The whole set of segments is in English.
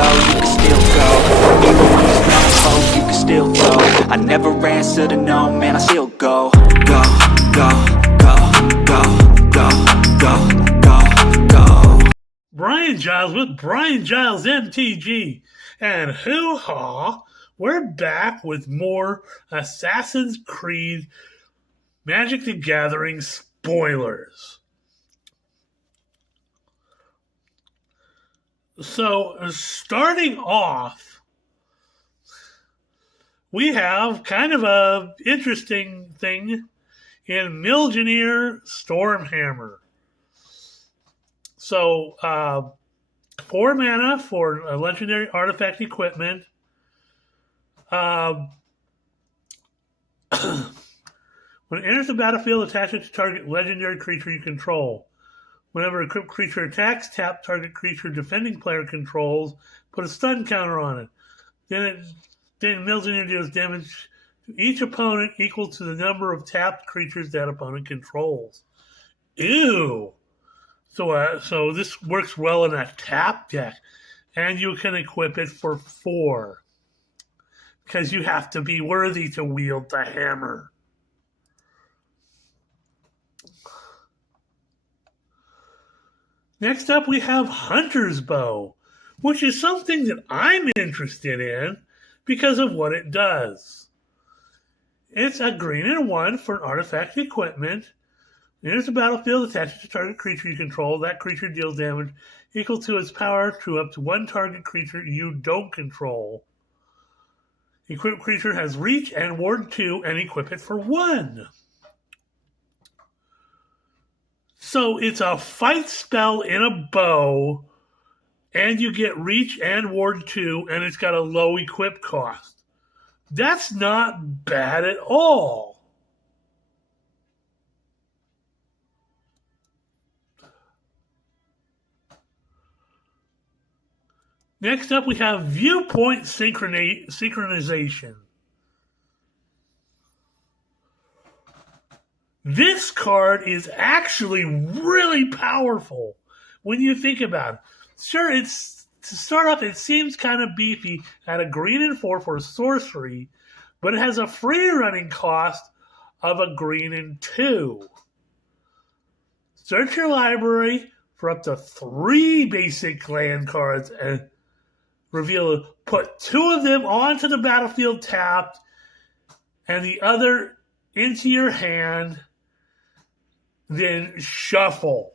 low, you can still go. Even when there's no hope, you can still go. I never answer to no, man, I still go. Go, go, go, go, go, go, go, go. Brian Giles with Brian Giles MTG. And hoo-ha, we're back with more Assassin's Creed Magic the Gathering spoilers. So, starting off, we have kind of a interesting thing in Mjolnir Stormhammer. So, 4 mana for a legendary artifact equipment. When it enters the battlefield, attach it to target legendary creature you control. Whenever a equipped creature attacks, tap target creature defending player controls, put a stun counter on it. Then Mjolnir deals damage to each opponent equal to the number of tapped creatures that opponent controls. Ew! So this works well in a tap deck, and you can equip it for 4 because you have to be worthy to wield the hammer. Next up, we have Hunter's Bow, which is something that I'm interested in because of what it does. It's a 1 for an artifact equipment. Enters the battlefield, attach it to target creature you control. That creature deals damage equal to its power to up to 1 target creature you don't control. Equipped creature has reach and ward 2 and equip it for 1. So it's a fight spell in a bow, and you get reach and ward 2, and it's got a low equip cost. That's not bad at all. Next up, we have Viewpoint Synchronization. This card is actually really powerful when you think about it. Sure, to start off, it seems kind of beefy at a 4 for sorcery, but it has a free running cost of a 2. Search your library for up to 3 basic land cards and put 2 of them onto the battlefield tapped and the other into your hand, then shuffle.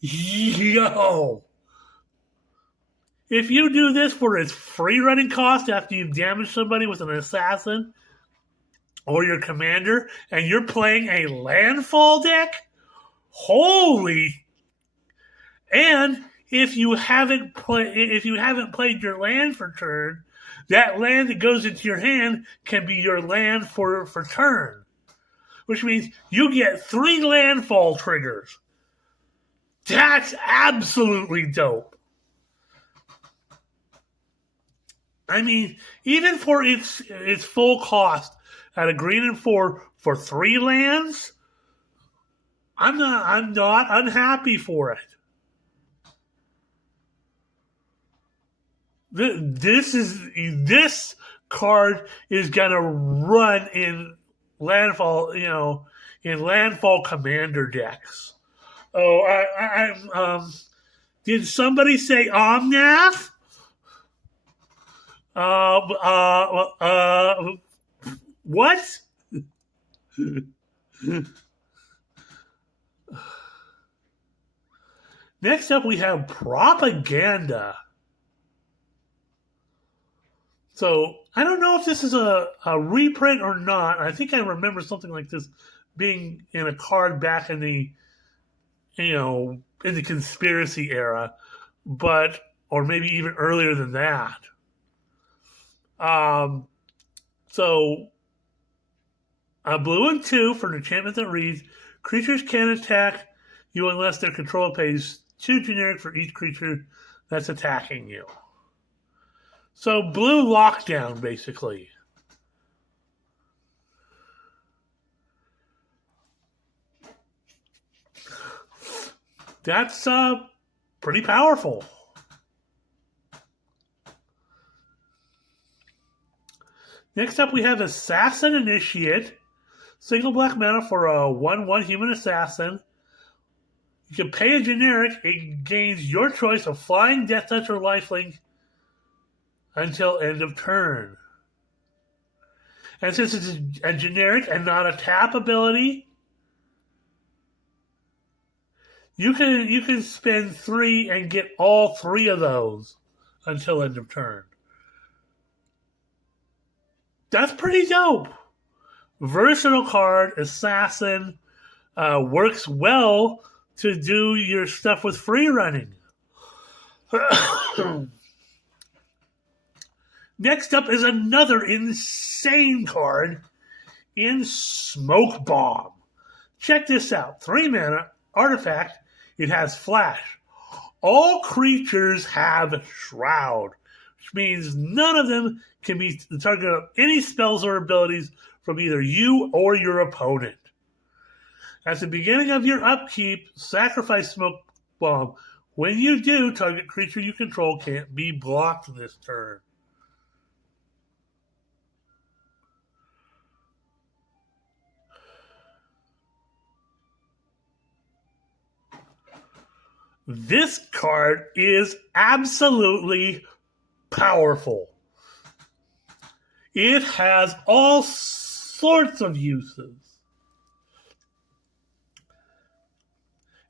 Yo! If you do this for its free running cost after you've damaged somebody with an assassin or your commander and you're playing a landfall deck, holy! And if you haven't played your land for turn, that land that goes into your hand can be your land for turn, which means you get 3 landfall triggers. That's absolutely dope. I mean, even for its full cost at a 4 for 3 lands, I'm not unhappy for it. This card is gonna run in landfall, in landfall commander decks. Oh, did somebody say Omnath? What? Next up, we have Propaganda. So, I don't know if this is a reprint or not. I think I remember something like this being in a card back in the, in the conspiracy era, or maybe even earlier than that. So, a blue and 2 for an enchantment that reads, creatures can attack you unless their controller pays 2 generic for each creature that's attacking you. So, blue lockdown, basically. That's pretty powerful. Next up, we have Assassin Initiate. Single black mana for a 1/1 human assassin. You can pay a generic. It gains your choice of flying, death touch, or lifelink until end of turn. And since it's a generic and not a tap ability, you can spend 3 and get all 3 of those until end of turn. That's pretty dope. Versatile card, assassin, works well to do your stuff with free running. Next up is another insane card in Smoke Bomb. Check this out. 3 mana, artifact. It has flash. All creatures have Shroud, which means none of them can be the target of any spells or abilities from either you or your opponent. At the beginning of your upkeep, sacrifice Smoke Bomb. When you do, target creature you control can't be blocked this turn. This card is absolutely powerful. It has all sorts of uses.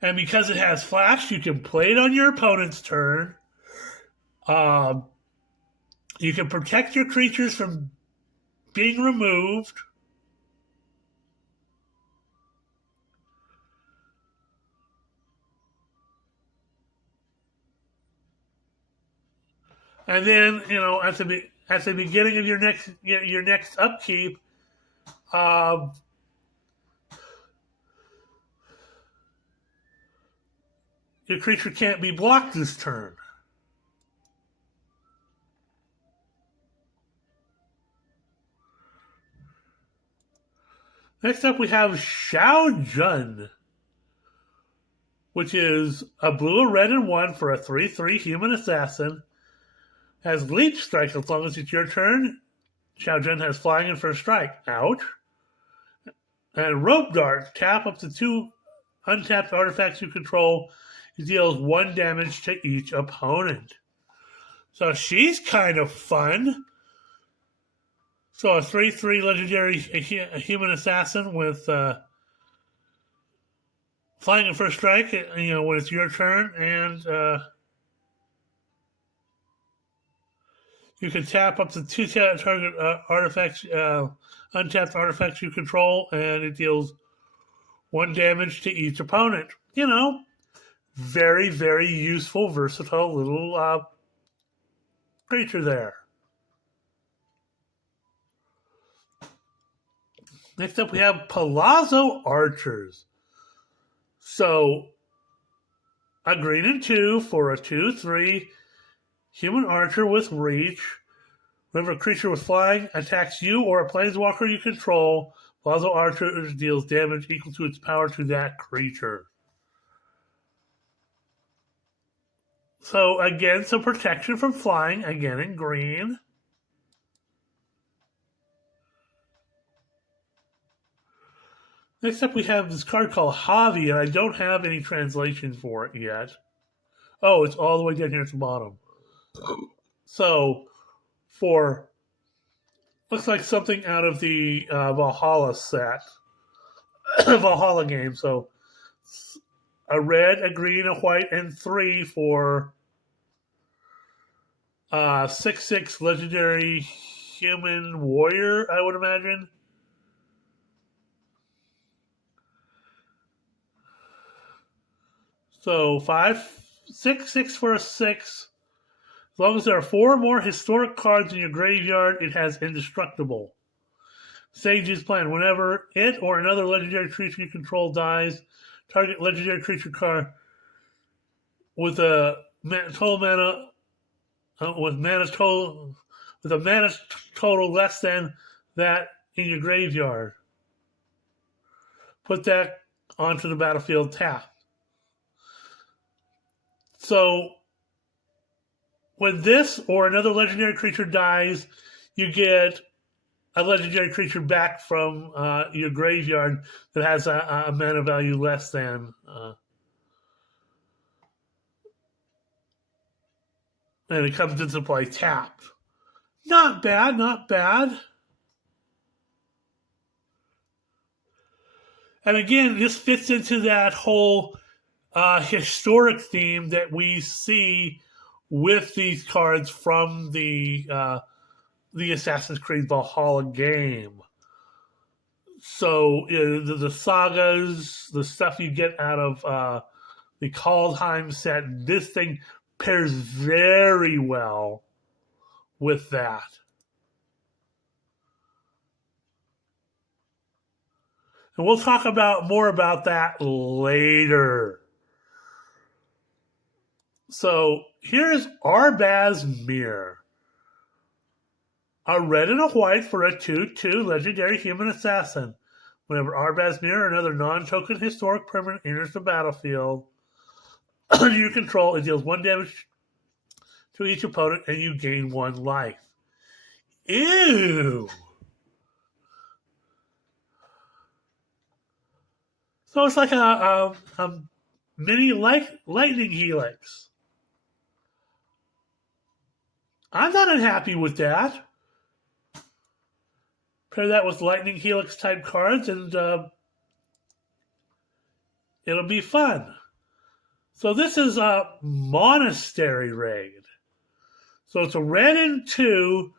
And because it has flash, you can play it on your opponent's turn. You can protect your creatures from being removed. And then, at the beginning of your next upkeep, your creature can't be blocked this turn. Next up, we have Xiao Jun, which is a blue, a red, and 1 for a 3/3 human assassin. Has Leech Strike as long as it's your turn. Xiao Jun has flying and first strike. Ouch. And Rope Dart. Tap up to 2 untapped artifacts you control. It deals 1 damage to each opponent. So she's kind of fun. So a 3/3 legendary human assassin with flying and first strike, when it's your turn, and you can tap up to 2 target artifacts, untapped artifacts you control, and it deals 1 damage to each opponent. Very, very useful, versatile little creature there. Next up, we have Palazzo Archers. So, a green and 2 for a 2/3 human archer with reach. Whenever a creature with flying attacks you or a planeswalker you control, Palazzo Archer deals damage equal to its power to that creature. So again, some protection from flying, again in green. Next up, we have this card called Javi, and I don't have any translation for it yet. Oh, it's all the way down here at the bottom. So, looks like something out of the Valhalla set, Valhalla game. So, a red, a green, a white, and 3 for 6/6 legendary human warrior, I would imagine. So 6/6 for a 6. As long as there are 4 or more historic cards in your graveyard, it has indestructible. Sage's plan. Whenever it or another legendary creature you control dies, target legendary creature card with a total mana with a mana total less than that in your graveyard. Put that onto the battlefield tapped. So, when this or another legendary creature dies, you get a legendary creature back from your graveyard that has a mana value less than. And it comes into play tapped. Not bad, not bad. And again, this fits into that whole historic theme that we see with these cards from the Assassin's Creed Valhalla game. So the sagas, the stuff you get out of the Kaldheim set, this thing pairs very well with that. And we'll talk more about that later. So here's Arbaz Mir. A red and a white for a 2/2 legendary human assassin. Whenever Arbaz Mir, another non-token historic permanent, enters the battlefield, under your control, it deals 1 damage to each opponent and you gain 1 life. Ew! So it's like a mini lightning helix. I'm not unhappy with that. Pair that with lightning helix type cards and it'll be fun. So this is a Monastery Raid. So it's a red and 2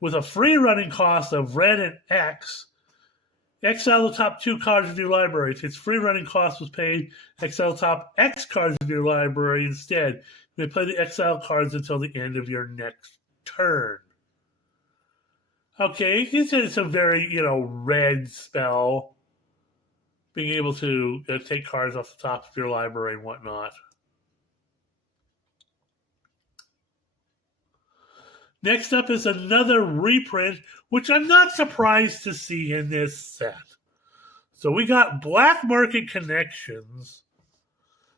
with a free running cost of red and X. Exile the top 2 cards of your library. If its free running cost was paid, exile the top X cards of your library instead. You may play the exile cards until the end of your next turn. Okay, it's a very, red spell. Being able to take cards off the top of your library and whatnot. Next up is another reprint, which I'm not surprised to see in this set. So we got Black Market Connections.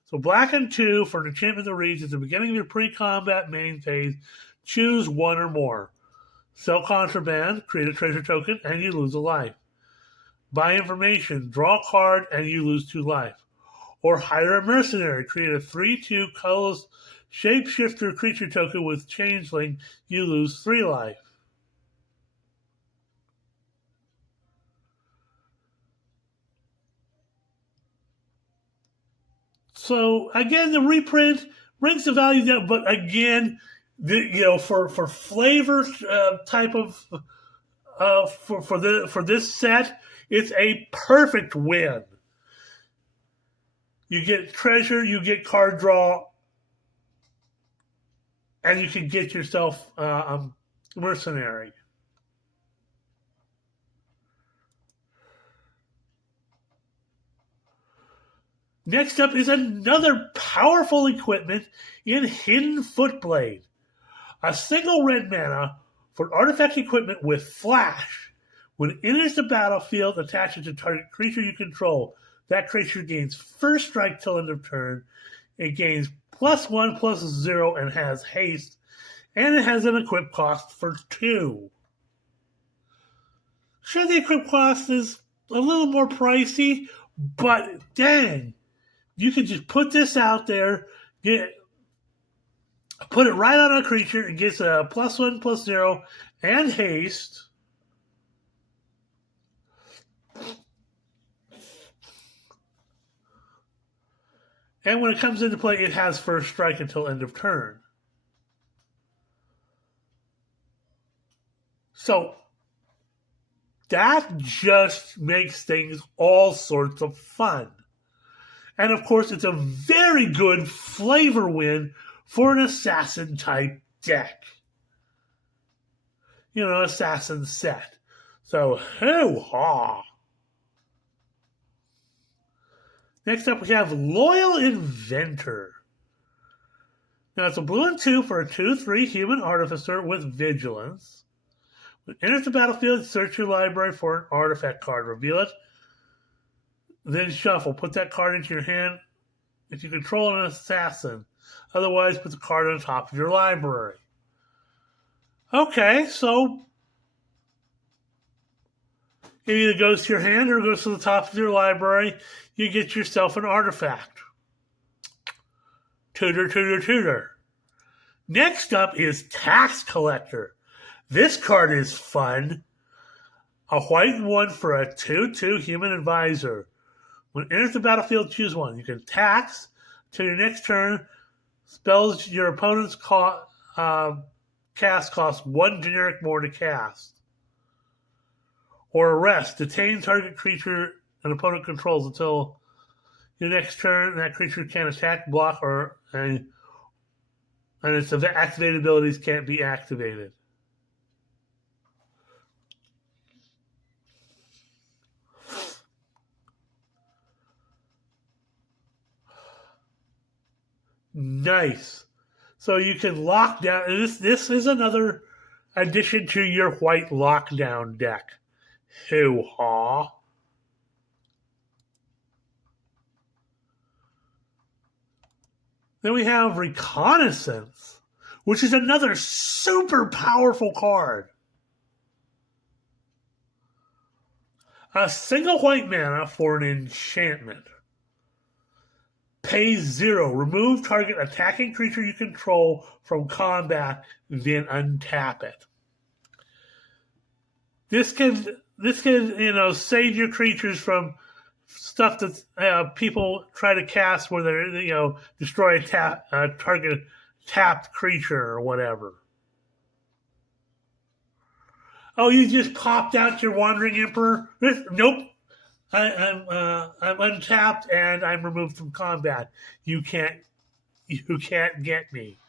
So black and 2 for an enchantment that reads at the beginning of your pre-combat main phase, choose 1 or more. Sell contraband, create a treasure token, and you lose a life. Buy information, draw a card, and you lose 2 life. Or hire a mercenary, create a 3/2 colorless shapeshifter creature token with changeling, you lose 3 life. So again, the reprint brings the value down, but again, for flavor type of for this set, it's a perfect win. You get treasure, you get card draw, and you can get yourself a mercenary. Next up is another powerful equipment in Hidden Footblade. A single red mana for artifact equipment with flash. When it enters the battlefield, attach it to target creature you control. That creature gains first strike till end of turn. It gains +1/+0 and has haste. And it has an equip cost for 2. Sure, the equip cost is a little more pricey, but dang, you can just put this out there, put it right on a creature, it gets a +1/+0 and haste. And when it comes into play, it has first strike until end of turn. So that just makes things all sorts of fun. And of course, it's a very good flavor win for an assassin type deck. Assassin set. So, hoo-ha! Next up, we have Loyal Inventor. Now, it's a blue and 2 for a 2/3 human artificer with vigilance. When it enters the battlefield, search your library for an artifact card. Reveal it. Then shuffle. Put that card into your hand if you control an assassin. Otherwise, put the card on the top of your library. Okay, so It either goes to your hand or goes to the top of your library. You get yourself an artifact. Tutor, tutor, tutor. Next up is Tax Collector. This card is fun. A white one for a 2/2 human advisor. When it enters the battlefield, choose one. You can tax till your next turn. Spells your opponent's cast cost 1 generic more to cast. Or arrest. Detain target creature an opponent controls until your next turn. That creature can attack, block, and its activated abilities can't be activated. Nice. So you can lock down. This is another addition to your white lockdown deck. Hoo-ha. Then we have Reconnaissance, which is another super powerful card. A single white mana for an enchantment. Pay 0. Remove target attacking creature you control from combat, then untap it. This can save your creatures from stuff that people try to cast where they destroy a target tapped creature or whatever. Oh, you just popped out your Wandering Emperor? Nope. I'm untapped and I'm removed from combat. You can't get me.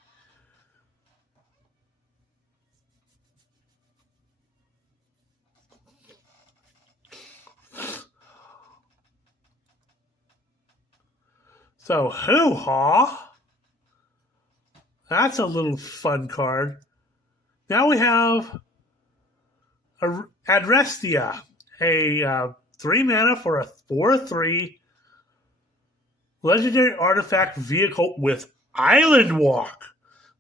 So hoo-ha. That's a little fun card. Now we have Adrestia, a 3 mana for a 4/3 legendary artifact vehicle with Island Walk.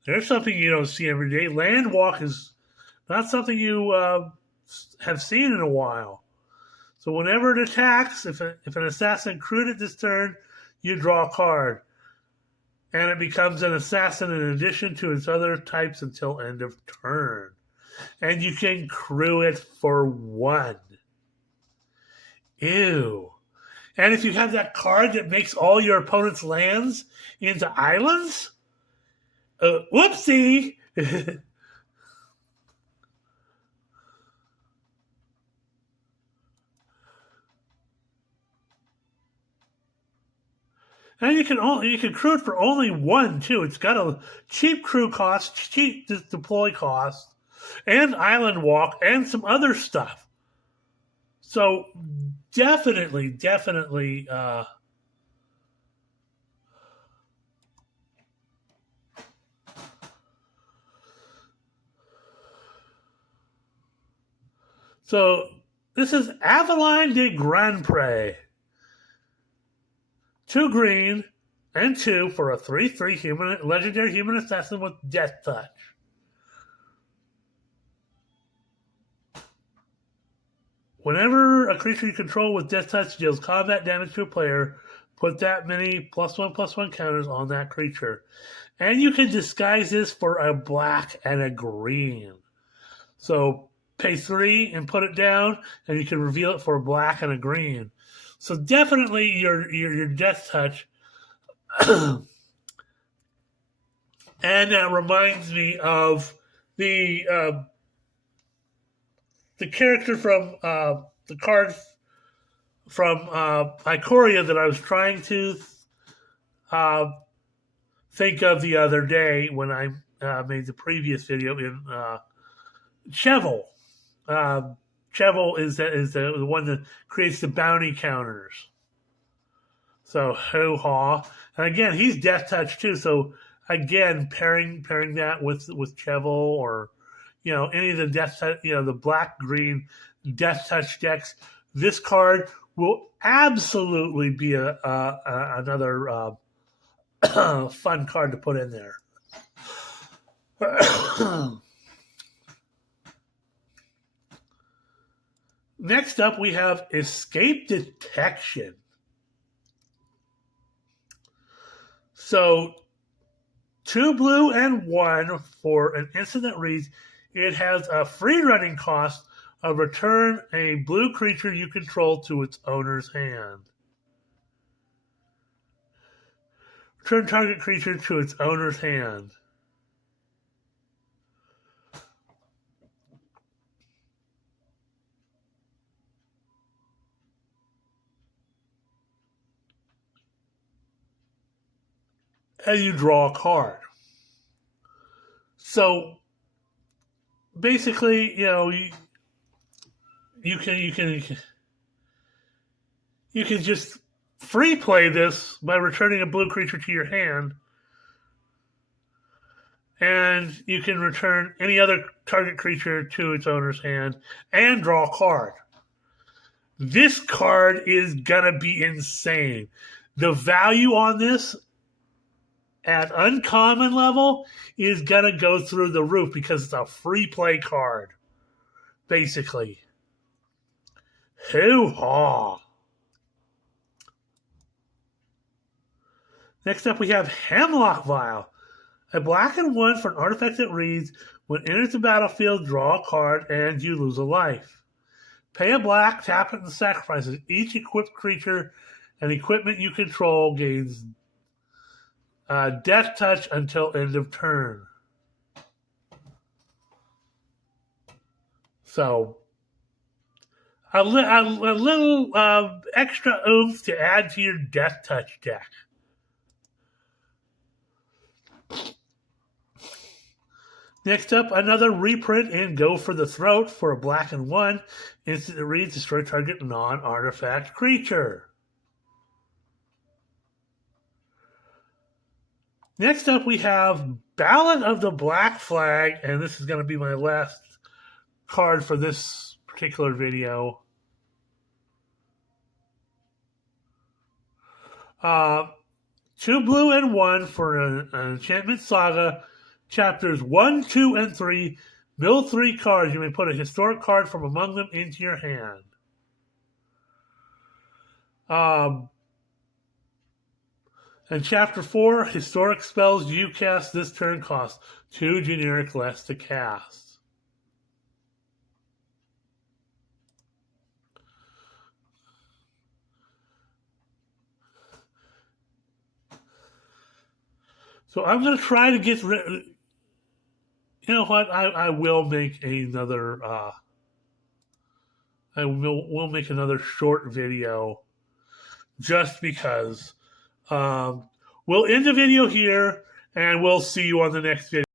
There's something you don't see every day. Land Walk is not something you have seen in a while. So whenever it attacks, if an assassin crewed it this turn, you draw a card. And it becomes an assassin in addition to its other types until end of turn. And you can crew it for 1. Ew. And if you have that card that makes all your opponent's lands into islands, whoopsie. And you can crew it for only 1 too. It's got a cheap crew cost, cheap deploy cost, and Island Walk, and some other stuff. So definitely. So this is Aveline de Grandpré. 2 green and 2 for a 3/3 legendary human assassin with Death Touch. Whenever a creature you control with Death Touch deals combat damage to a player, put that many +1/+1 counters on that creature. And you can disguise this for a black and a green. So pay 3 and put it down, and you can reveal it for a black and a green. So definitely your Death Touch. And that reminds me of the character from the card from Ikoria that I was trying to think of the other day when I made the previous video in Chevel. Chevel is the one that creates the bounty counters. So hoo-ha. And again, he's Death Touch too. So again, pairing that with Chevel or any of the Death Touch, the black-green Death Touch decks, this card will absolutely be another fun card to put in there. Next up, we have escape detection. So 2 blue and 1 for an instant that reads, it has a free running cost of return a blue creature you control to its owner's hand. Return target creature to its owner's hand. And you draw a card. So basically, you can just free play this by returning a blue creature to your hand, and you can return any other target creature to its owner's hand and draw a card. This card is gonna be insane. The value on this at uncommon level is gonna go through the roof because it's a free play card, basically. Hoo-ha! Next up, we have Hemlock Vial. A black and 1 for an artifact that reads, when it enters the battlefield, draw a card and you lose a life. Pay a black, tap it, and sacrifice it. Each equipped creature and equipment you control gains Death Touch until end of turn. So, a little extra oomph to add to your Death Touch deck. Next up, another reprint in Go for the Throat for a black and 1. Instant that reads, destroy target non-artifact creature. Next up, we have Ballad of the Black Flag, and this is going to be my last card for this particular video. 2 blue and 1 for an Enchantment Saga. Chapters 1, 2, and 3. Mill 3 cards. You may put a historic card from among them into your hand. And Chapter 4, historic spells you cast this turn cost 2 generic less to cast. So I'm going to try to get rid. You know what? I will make another. I will make another short video, just because. We'll end the video here, and we'll see you on the next video.